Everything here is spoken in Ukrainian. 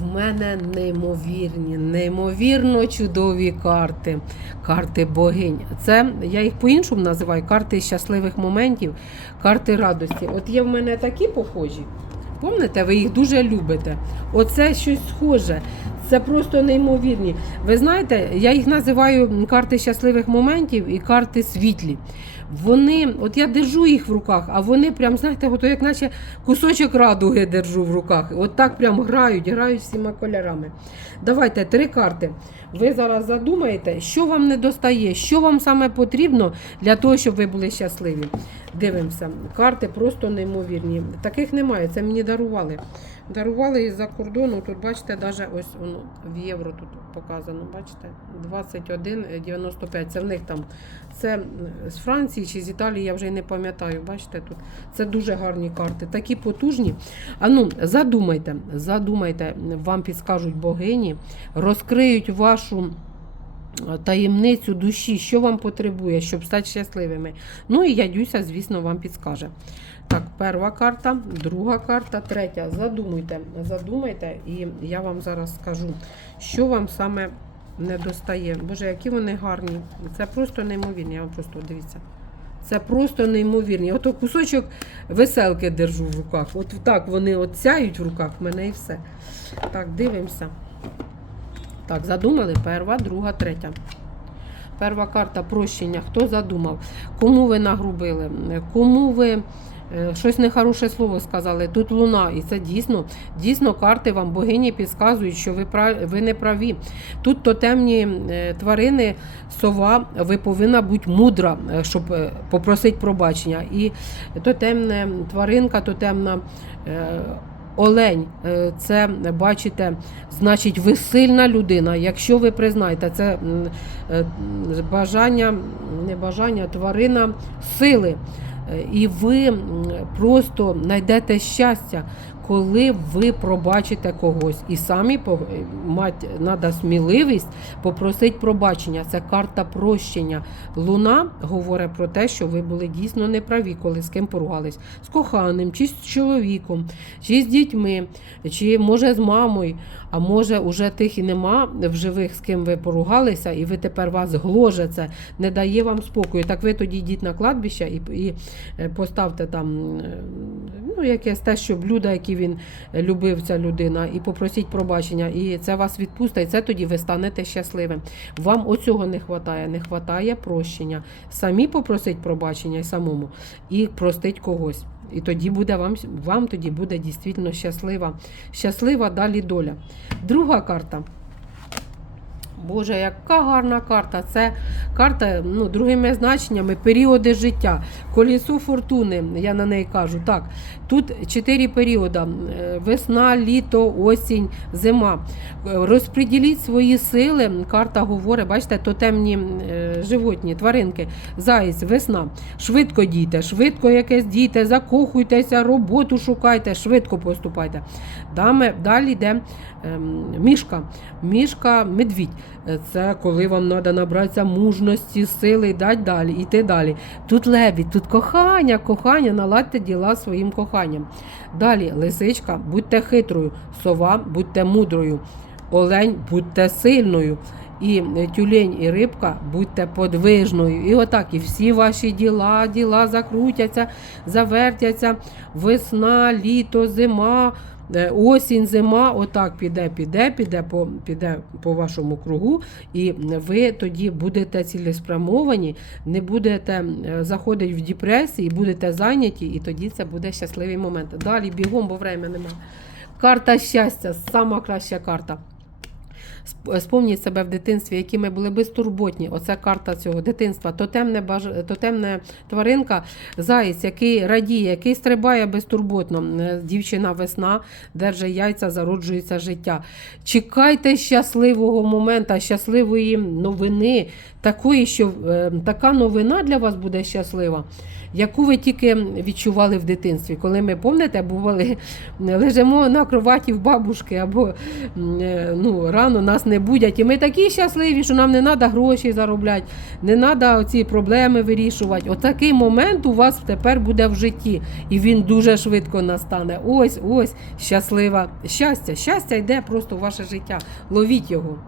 В мене неймовірні, неймовірно чудові карти. Карти богинь. Це я їх по-іншому називаю карти щасливих моментів, карти радості. От є в мене такі похожі. Помните, ви їх дуже любите. Оце щось схоже. Це просто неймовірні. Ви знаєте, я їх називаю карти щасливих моментів і карти світлі. Вони, от я держу їх в руках, а вони прям, знаєте, ото як наче кусочок радуги держу в руках. От так прям грають, грають всіма кольорами. Давайте три карти. Ви зараз задумаєте, що вам не достає, що вам саме потрібно для того, щоб ви були щасливі. Дивимося. Карти просто неймовірні. Таких немає. Це мені дарували. Дарували із-за кордону. Тут бачите, навіть ось воно в євро тут показано. Бачите? 21,95. Це в них там. Це з Франції чи з Італії, я вже й не пам'ятаю. Бачите, тут. Це дуже гарні карти, такі потужні. А ну, задумайте, задумайте, вам підскажуть богині, розкриють вашу. Таємницю душі, що вам потребує, щоб стати щасливими. Ну і ядюся, звісно, вам підскаже. Так, перша карта, друга карта, третя. Задумуйте, задумайте, і я вам зараз скажу, що вам саме не достає. Боже, які вони гарні. Це просто неймовірні. Я вам просто дивіться. Це просто неймовірні. Ото кусочок веселки держу в руках. От так вони от сяють в руках в мене і все. Так, дивимося. Так, задумали? Перша, друга, третя. Перша карта прощення. Хто задумав? Кому ви нагрубили? Кому ви е, щось нехороше слово сказали? Тут луна, і це дійсно, дійсно карти вам богині підказують, що ви, ви не праві. Тут тотемні е, тварини, сова, ви повинна бути мудра, е, щоб попросити пробачення. І тотемна тваринка, тотемна. Олень, е, це бачите, значить, ви сильна людина. Якщо ви признаєте, це е, бажання, не бажання, тварина сили. Е, І ви просто знайдете щастя, коли ви пробачите когось. І самі мать треба сміливість попросити пробачення. Це карта прощення. Луна говорить про те, що ви були дійсно неправі, коли з ким поругались. З коханим, чи з чоловіком, чи з дітьми, чи може з мамою, а може уже тих і нема в живих, з ким ви поругалися, і ви тепер вас гложе це, не дає вам спокою. Так ви тоді йдіть на кладбище і, і е, поставте там е, ну, якесь те, що блюда, які він любив, ця людина, і попросіть пробачення, і це вас відпустить, і це тоді ви станете щасливим. Вам оцього не вистачає, не вистачає прощення. Самі попросить пробачення самому, і простить когось. І тоді буде вам, вам тоді буде дійсно щаслива, щаслива далі доля. Друга карта. Боже, яка гарна карта. Це карта ну, другими значеннями, періоди життя. Колісо фортуни, я на неї кажу. Так, тут чотири періоди: Е, весна, літо, осінь, зима. Е, Розподіліть свої сили. Карта говорить, бачите, тотемні е, животні, тваринки, заєць, весна. Швидко дійте, швидко якесь дійте, закохуйтеся, роботу шукайте, швидко поступайте. Далі йде ем, мішка. Мішка, медвідь. Е, Це коли вам треба набратися мужності, сили дати далі, йти далі. Тут лебідь, тут кохання, кохання, наладьте діла своїм коханням. Далі лисичка, будьте хитрою, сова, будьте мудрою, олень, будьте сильною. І е, тюлень, і рибка, будьте подвижною. І отак, і всі ваші діла, діла закрутяться, завертяться. Весна, літо, зима, е, осінь, зима. Отак піде, піде, піде по, піде по вашому кругу, і ви тоді будете цілеспрямовані, не будете е, заходити в депресії, будете зайняті, і тоді це буде щасливий момент. Далі бігом, бо времени немає. Карта щастя, сама краща карта. Сп- Спомніть себе в дитинстві, які ми були безтурботні. Оце карта цього дитинства. Тотемне, баж... Тотемне тваринка, заєць, який радіє, який стрибає безтурботно. Е, Дівчина весна держить яйця, зароджується життя. Чекайте щасливого моменту, щасливої новини, такої, що е, така новина для вас буде щаслива. яку ви тільки відчували в дитинстві. Коли ми, пам'ятаєте, бували, лежимо на кроваті в бабушки або е, ну, рано нас не будять. І ми такі щасливі, що нам не треба гроші заробляти, не треба ці проблеми вирішувати. Отакий момент у вас тепер буде в житті, і він дуже швидко настане. Ось, ось щаслива щастя. Щастя йде просто в ваше життя. Ловіть його.